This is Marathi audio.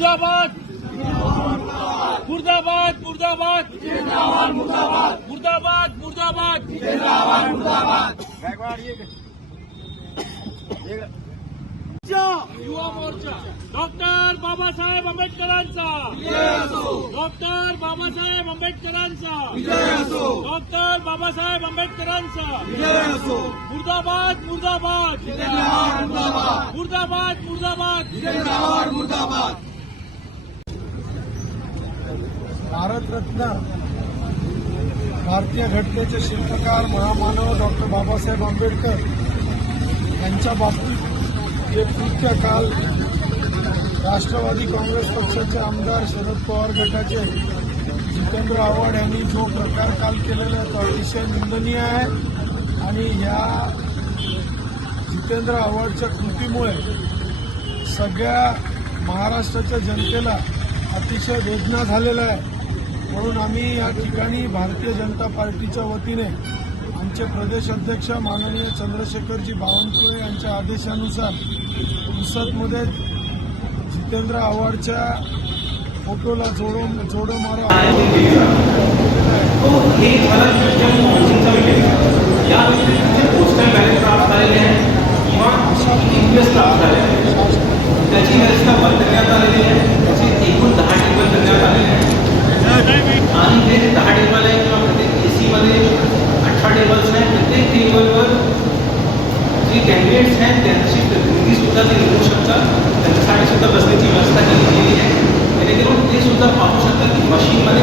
मुर्दाबाद। मुर्दाबाद मुर्दाबाद। मुर्दाबाद मुर्दाबाद। मुर्दाबाद युवा मोर्चा। डॉक्टर बाबासाहेब आंबेडकरांचा। डॉक्टर बाबासाहेब आंबेडकरांचा। डॉक्टर बाबासाहेब आंबेडकरांचा। मुर्दाबाद मुर्दाबाद। मुर्दाबाद मुर्दाबाद। भारतरत्न भारतीय घटनेचे शिल्पकार महामानव डॉक्टर बाबासाहेब आंबेडकर यांच्या बाबतीत जे कृत्य काल राष्ट्रवादी काँग्रेस पक्षाचे आमदार शरद पवार गटाचे जितेंद्र आव्हाड यांनी जो प्रकार काल केलेला आहे तो अतिशय निंदनीय आहे. आणि या जितेंद्र आव्हाडच्या कृतीमुळे सगळ्या महाराष्ट्राच्या जनतेला अतिशय वेदना झालेला आहे म्हणून आम्ही या ठिकाणी भारतीय जनता पार्टीच्या वतीने आमचे प्रदेश अध्यक्ष माननीय चंद्रशेखरजी बावनकुळे यांच्या आदेशानुसार संसदमध्ये जितेंद्र आव्हाडच्या फोटोला जोडो जोडो मारो. त्याची व्यवस्था बंद करण्यात आलेली आहे. त्याची एकूण दहा टेबल करण्यात आलेले आहे आणि ते दहा टेबल आहे किंवा प्रत्येक ए सीमध्ये अठरा टेबल्स आहेत प्रत्येक टेबलवर जे कॅन्डिडेट्स आहेत त्यांची प्रतिनिधी सुद्धा ते घेऊ शकतात. त्यांच्यासाठी सुद्धा बसण्याची व्यवस्था केली आहे. जेणेकरून ते सुद्धा पाहू शकतात की मशीनमध्ये